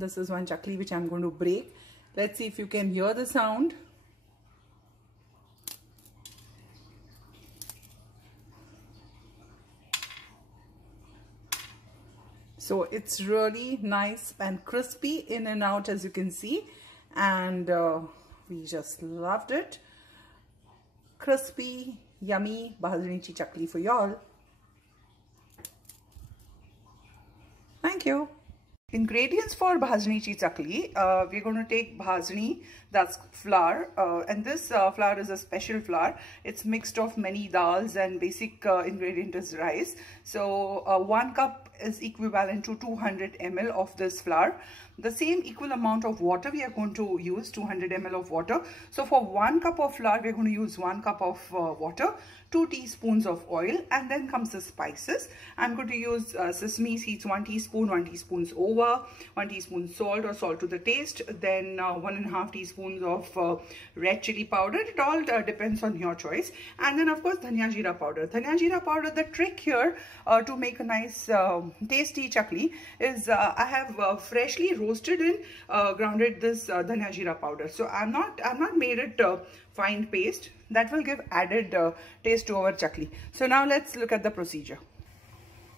this is one chakli which I'm going to break. Let's see if you can hear the sound. So it's really nice and crispy in and out, as you can see, and we just loved it. Crispy, yummy Bhajani Chakli for y'all. Thank you. Ingredients for Bhajani Chakli, we're going to take bhajani, that's flour, and this flour is a special flour. It's mixed of many dals, and basic ingredient is rice. So 1 cup is equivalent to 200 ml of this flour. The same equal amount of water we are going to use, 200 ml of water. So for 1 cup of flour, we're going to use 1 cup of water, 2 teaspoons of oil, and then comes the spices. I'm going to use sesame seeds, 1 teaspoon, 1 teaspoon over, 1 teaspoon salt or salt to the taste, then 1.5 teaspoons of red chili powder. It all depends on your choice. And then of course dhania jeera powder. Dhania jeera powder, the trick here to make a nice tasty chakli is I have freshly roasted and grounded this dhania jeera powder. So I'm not made it fine paste. That will give added taste to our chakli. So now let's look at the procedure.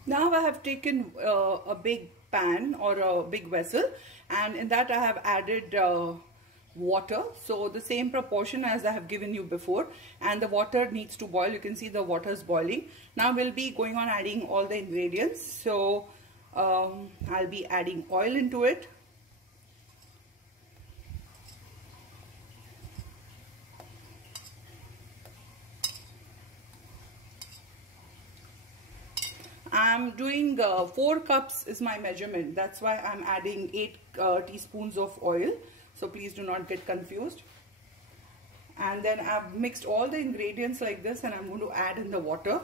Now I have taken a big pan or a big vessel, and in that I have added water. So the same proportion as I have given you before, and the water needs to boil. You can see the water is boiling. Now we'll be going on adding all the ingredients. So I'll be adding oil into it. I'm doing 4 cups is my measurement. That's why I'm adding 8 teaspoons of oil. So please do not get confused. And then I've mixed all the ingredients like this, and I'm going to add in the water.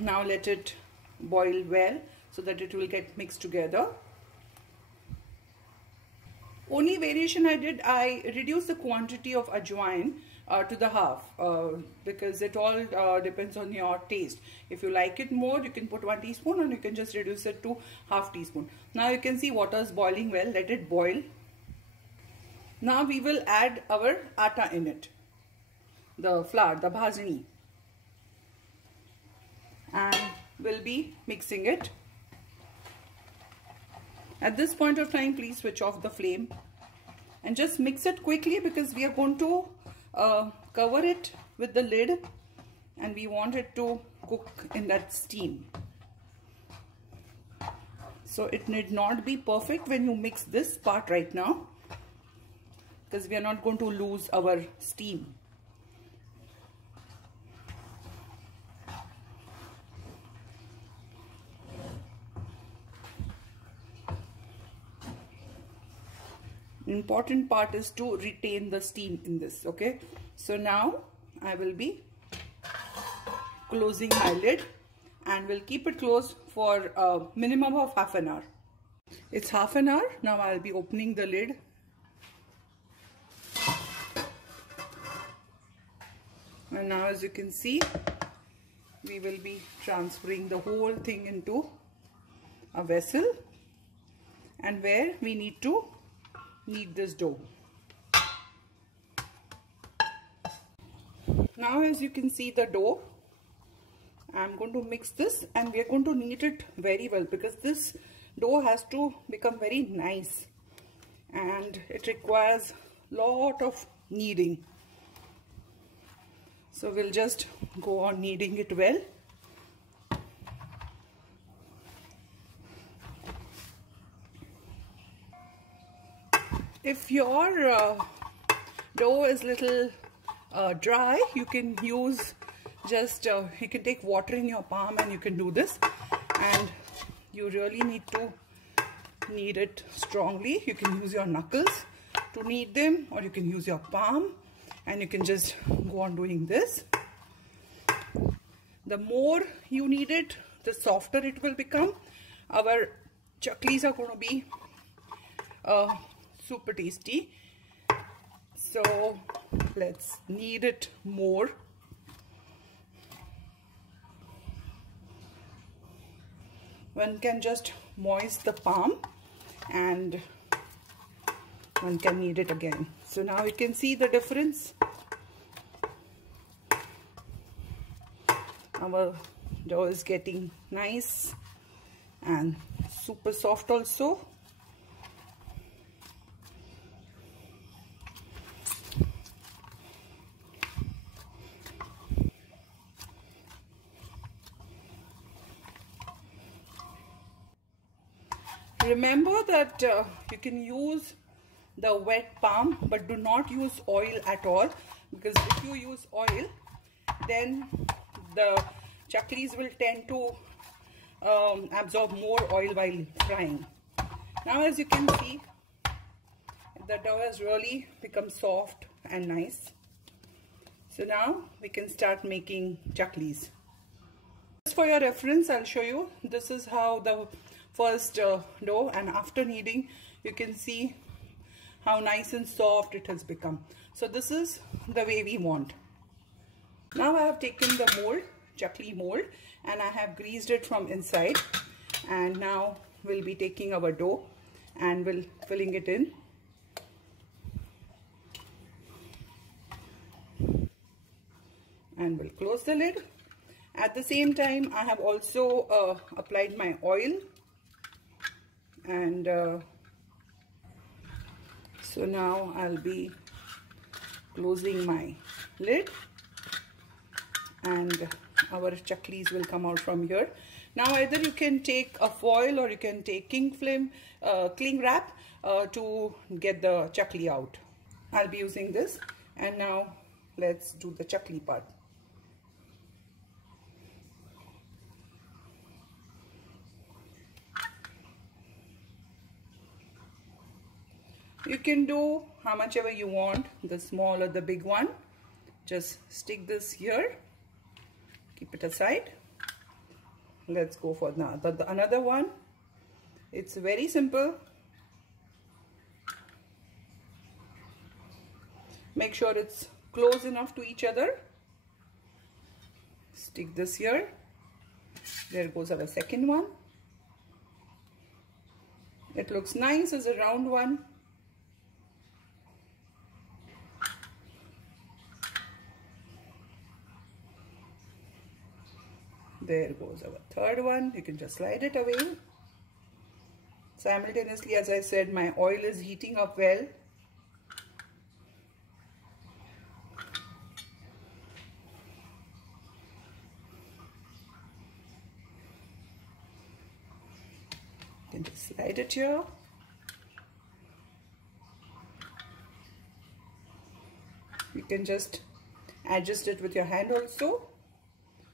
Now let it boil well so that it will get mixed together. Only variation I did, I reduced the quantity of ajwain to the half because it all depends on your taste. If you like it more, you can put 1 teaspoon, and you can just reduce it to half teaspoon. Now you can see water is boiling well. Let it boil. Now we will add our atta in it, the flour, the bhajani, and we'll be mixing it. At this point of time, please switch off the flame and just mix it quickly, because we are going to cover it with the lid, and we want it to cook in that steam. So it need not be perfect when you mix this part right now, because we are not going to lose our steam. Important part is to retain the steam in this. Okay, so now I will be closing my lid, and we'll keep it closed for a minimum of half an hour. It's half an hour. Now I'll be opening the lid. And now, as you can see, we will be transferring the whole thing into a vessel, and where we need to knead this dough. Now, as you can see the dough, I'm going to mix this, and we are going to knead it very well, because this dough has to become very nice and it requires lot of kneading. So we'll just go on kneading it well. If your dough is little dry, you can use just you can take water in your palm and you can do this, and you really need to knead it strongly. You can use your knuckles to knead them, or you can use your palm, and you can just go on doing this. The more you knead it, the softer it will become. Our chaklis are going to be super tasty. So let's knead it more. one can just moist the palm and one can knead it again. So now you can see the difference. Our dough is getting nice and super soft also. Remember that you can use the wet palm, but do not use oil at all, because if you use oil, then the chaklis will tend to absorb more oil while frying. Now as you can see, the dough has really become soft and nice. So now we can start making chaklis. Just for your reference, I'll show you. This is how the first dough, and after kneading you can see how nice and soft it has become. So this is the way we want. Now I have taken the mold, chakli mold, and I have greased it from inside, and now we'll be taking our dough and we'll filling it in. And we'll close the lid. At the same time, I have also applied my oil, and so now I'll be closing my lid, and our chaklis will come out from here. Now either you can take a foil or you can take cling wrap to get the chakli out. I'll be using this, and now let's do the chakli part. You can do how much ever you want, the small or the big one. Just stick this here, keep it aside. Let's go for another one. It's very simple. Make sure it's close enough to each other. Stick this here. There goes our second one. It looks nice as a round one. There goes our third one. You can just slide it away. Simultaneously, as I said, my oil is heating up well. You can just slide it here. You can just adjust it with your hand also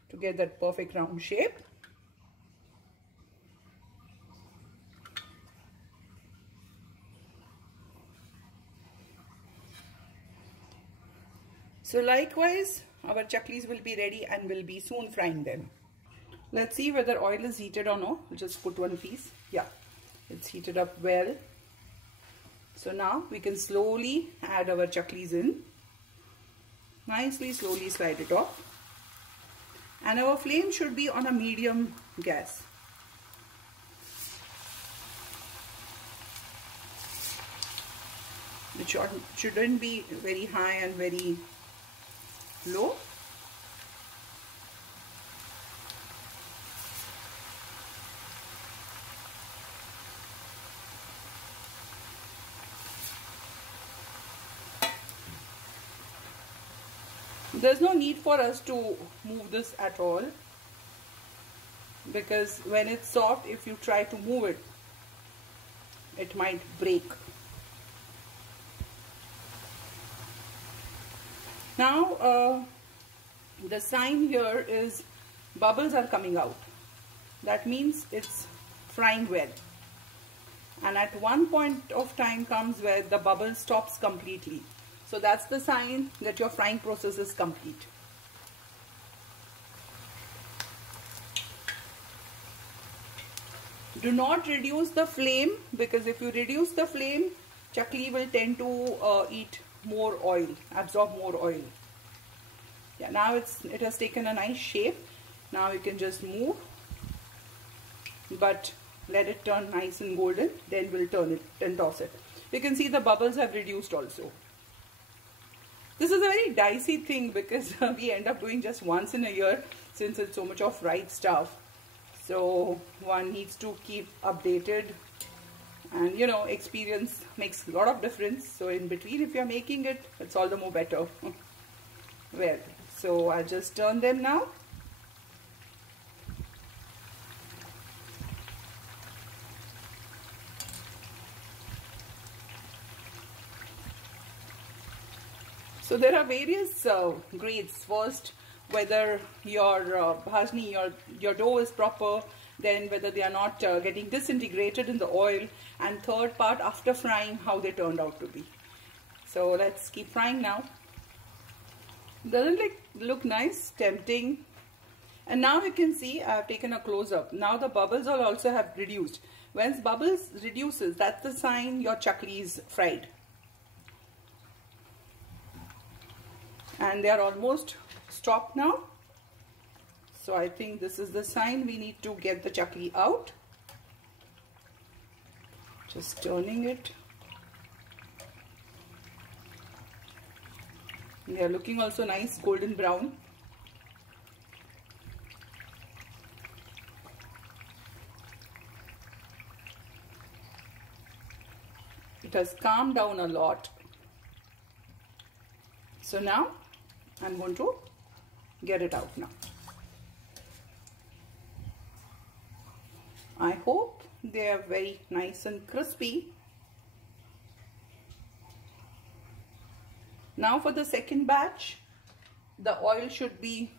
to get that perfect round shape. So likewise, our chaklis will be ready and we'll be soon frying them. Let's see whether oil is heated or no. We'll just put one piece. Yeah, it's heated up well. So now we can slowly add our chaklis in. Nicely, slowly slide it off. And our flame should be on a medium gas. It shouldn't be very high and very low. There's no need for us to move this at all, because when it's soft, if you try to move it, it might break. Now the sign here is bubbles are coming out. That means it's frying well. And at one point of time comes where the bubble stops completely. So that's the sign that your frying process is complete. Do not reduce the flame, because if you reduce the flame, chakli will tend to eat more oil, absorb more oil. Yeah, now it has taken a nice shape. Now you can just move but let it turn nice and golden, then we'll turn it and toss it. You can see the bubbles have reduced also. This is a very dicey thing because we end up doing just once in a year since it's so much of fried stuff. So one needs to keep updated, and you know, experience makes a lot of difference. So in between, if you're making it, it's all the more better. Well, so I'll just turn them now. So there are various grades. First, whether your bhajani, your dough is proper, then whether they are not getting disintegrated in the oil, and third part, after frying, how they turned out to be. So let's keep frying now. Doesn't it look nice, tempting? And now you can see I have taken a close-up. Now the bubbles will also have reduced. When bubbles reduces, that's the sign your chakli is fried. And they are almost stopped now. So I think this is the sign we need to get the chakli out. Just turning it. They are looking also nice golden brown. It has calmed down a lot. So now I'm going to get it out now. I hope they are very nice and crispy. Now for the second batch, the oil should be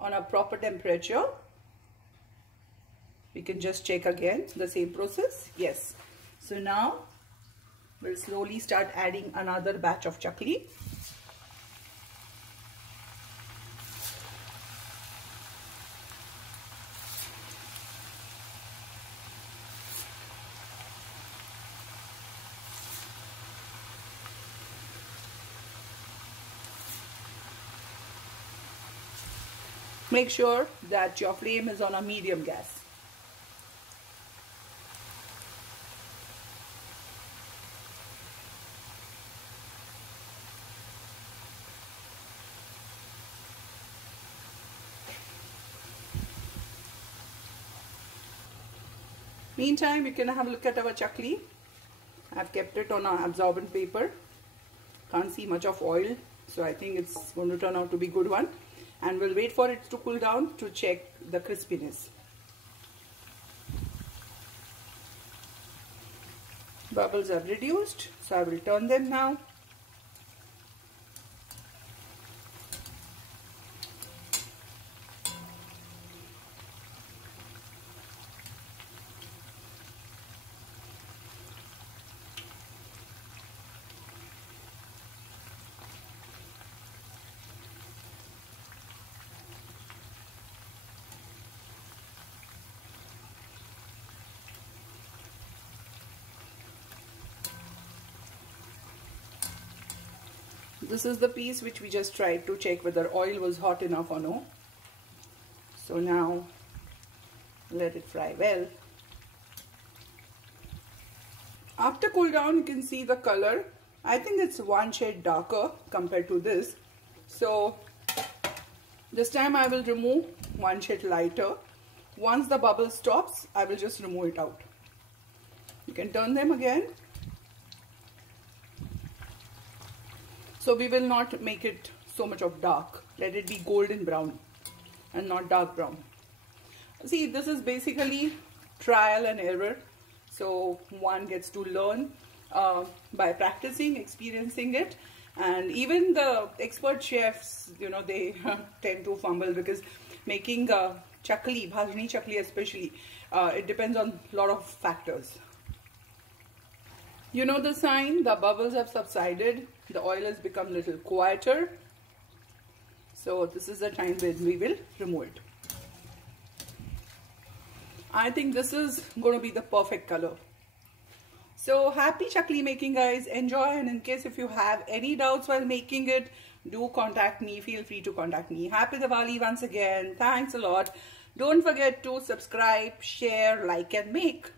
on a proper temperature. We can just check again the same process. Yes. So now we'll slowly start adding another batch of chakli. Make sure that your flame is on a medium gas. Meantime, you can have a look at our chakli. I've kept it on an absorbent paper. Can't see much of oil, so I think it's going to turn out to be a good one. And we'll wait for it to cool down to check the crispiness. Bubbles have reduced, so I will turn them now. This is the piece which we just tried to check whether oil was hot enough or no. So now let it fry well. After cool down, you can see the color. I think it's one shade darker compared to this. So this time I will remove one shade lighter. Once the bubble stops, I will just remove it out. You can turn them again. So we will not make it so much of dark. Let it be golden brown and not dark brown. See, this is basically trial and error. So one gets to learn by practicing, experiencing it. And even the expert chefs, you know, they tend to fumble because making chakli, Bhajani Chakli especially, it depends on a lot of factors. You know the sign, the bubbles have subsided, the oil has become a little quieter. So this is the time when we will remove it. I think this is going to be the perfect color. So happy chakli making, guys. Enjoy, and in case if you have any doubts while making it, do contact me. Feel free to contact me. Happy Diwali once again. Thanks a lot. Don't forget to subscribe, share, like and make.